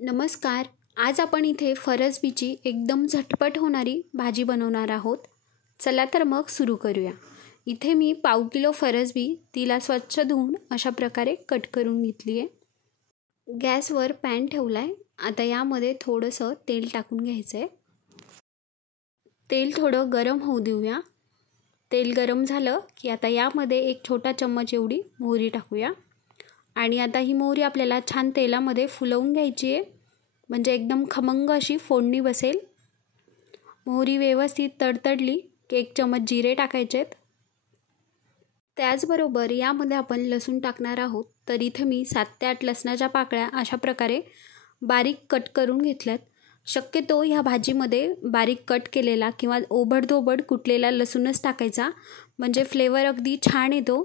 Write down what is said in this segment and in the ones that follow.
नमस्कार. आज आपण इथे फरसबीची एकदम झटपट होणारी भाजी बनवणार आहोत. चला तर मग सुरू करूया. इथे मी 1/2 किलो फरसबी तिला स्वच्छ धुवून अशा प्रकारे कट करून घेतली आहे. गॅसवर पॅन ठेवला आहे. आता यामध्ये थोडंसं तेल टाकून घ्यायचं आहे. तेल थोडं गरम होऊ देऊया. तेल गरम झालं की आता यामध्ये 1 छोटा चम्मच एवढी मोहरी टाकूया. आणि आता ही मोहरी आपल्याला छान तेलामध्ये फुलवून घ्यायची आहे, म्हणजे एकदम खमंग अशी फोडणी बसेल. मोहरी व्यवस्थित तडतडली की 1 चम्मच जिरे टाकायचे आहेत. त्याचबरोबर यामध्ये आपण लसूण टाकणार आहोत. तर इथे मी 7 ते 8 लसणाच्या पाकळ्या अशा प्रकारे बारीक कट करून घेतल्यात. शक्यतो ह्या भाजीमध्ये बारीक कट केलेला किंवा ओबडधोबड कुटलेला लसूणच टाकायचा, म्हणजे फ्लेवर अगदी छान येतो.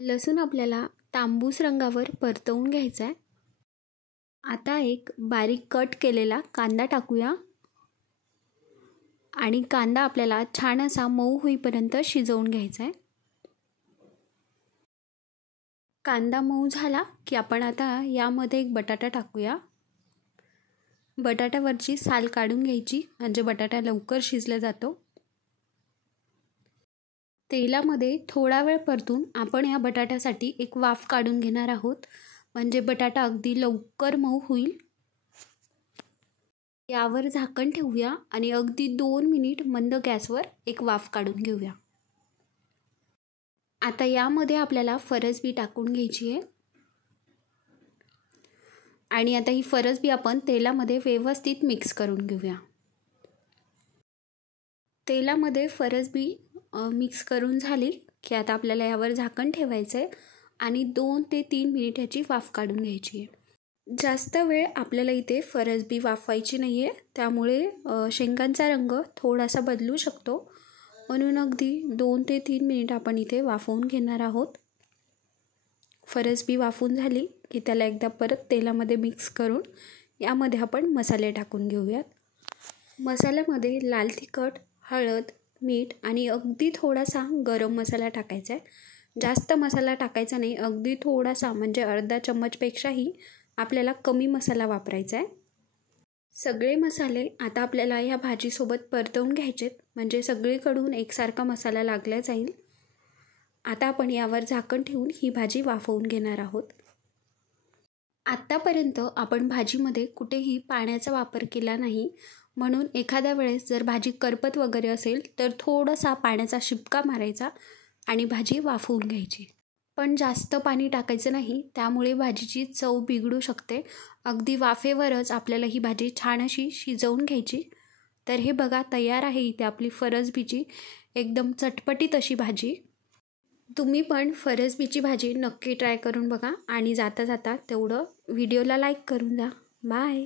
लसूण आपल्याला तांबूस रंगावर परतवून घ्यायचा आहे. आता एक बारीक कट केलेला कांदा टाकूया आणि कांदा आपल्याला छान असा मऊ होईपर्यंत शिजवून घ्यायचा आहे. कांदा मऊ झाला की आपण आता यामध्ये 1 बटाटा टाकूया. बटाट्यावरची साल काढून घ्यायची, म्हणजे बटाटा लवकर शिजला जातो. तेलामध्ये थोडा वेळ परतून आपण या बटाट्यासाठी एक वाफ काढून घेणार आहोत, म्हणजे बटाटा अगदी लवकर मऊ होईल. यावर झाकण ठेवूया आणि अगदी 2 मिनिट मंद गॅसवर एक वाफ काढून घेऊया. आता यामध्ये आपल्याला फरसबी टाकून घ्यायची आहे आणि आता ही फरसबी आपण तेलामध्ये व्यवस्थित मिक्स करून घेऊया. तेलामध्ये फरसबी मिक्स करून झाली की आता आपल्याला यावर झाकण ठेवायचं आहे आणि 2 ते 3 मिनिट याची वाफ काढून घ्यायची आहे. जास्त वेळ आपल्याला इथे फरसबी वाफवायची नाही आहे, त्यामुळे शेंगांचा रंग थोडासा बदलू शकतो. म्हणून अगदी 2 ते 3 मिनिट आपण इथे वाफवून घेणार आहोत. फरसबी वाफवून झाली की त्याला एकदा परत तेलामध्ये मिक्स करून यामध्ये आपण मसाले टाकून घेऊयात. मसाल्यामध्ये लाल तिखट, हळद, मीठ आणि अगदी थोडासा गरम मसाला टाकायचा आहे. जास्त मसाला टाकायचा नाही, अगदी थोडासा, म्हणजे अर्धा चम्मचपेक्षाही आपल्याला कमी मसाला वापरायचा आहे. सगळे मसाले आता आपल्याला ह्या भाजीसोबत परतवून घ्यायचेत, म्हणजे सगळीकडून एकसारखा मसाला लागला जाईल. आता आपण यावर झाकण ठेवून ही भाजी वाफवून घेणार आहोत. आत्तापर्यंत आपण भाजीमध्ये कुठेही पाण्याचा वापर केला नाही, म्हणून एखाद्या वेळेस जर भाजी करपत वगैरे असेल तर थोडासा पाण्याचा शिपका मारायचा आणि भाजी वाफवून घ्यायची. पण जास्त पाणी टाकायचं नाही, त्यामुळे भाजीची चव बिघडू शकते. अगदी वाफेवरच आपल्याला ही भाजी छान अशी शिजवून घ्यायची. तर हे बघा, तयार आहे इथे आपली फरसबीची एकदम चटपटीत अशी भाजी. तुम्ही पण फरसबीची भाजी नक्की ट्राय करून बघा आणि जाता जाता तेवढं व्हिडिओला लाईक करून जा. बाय.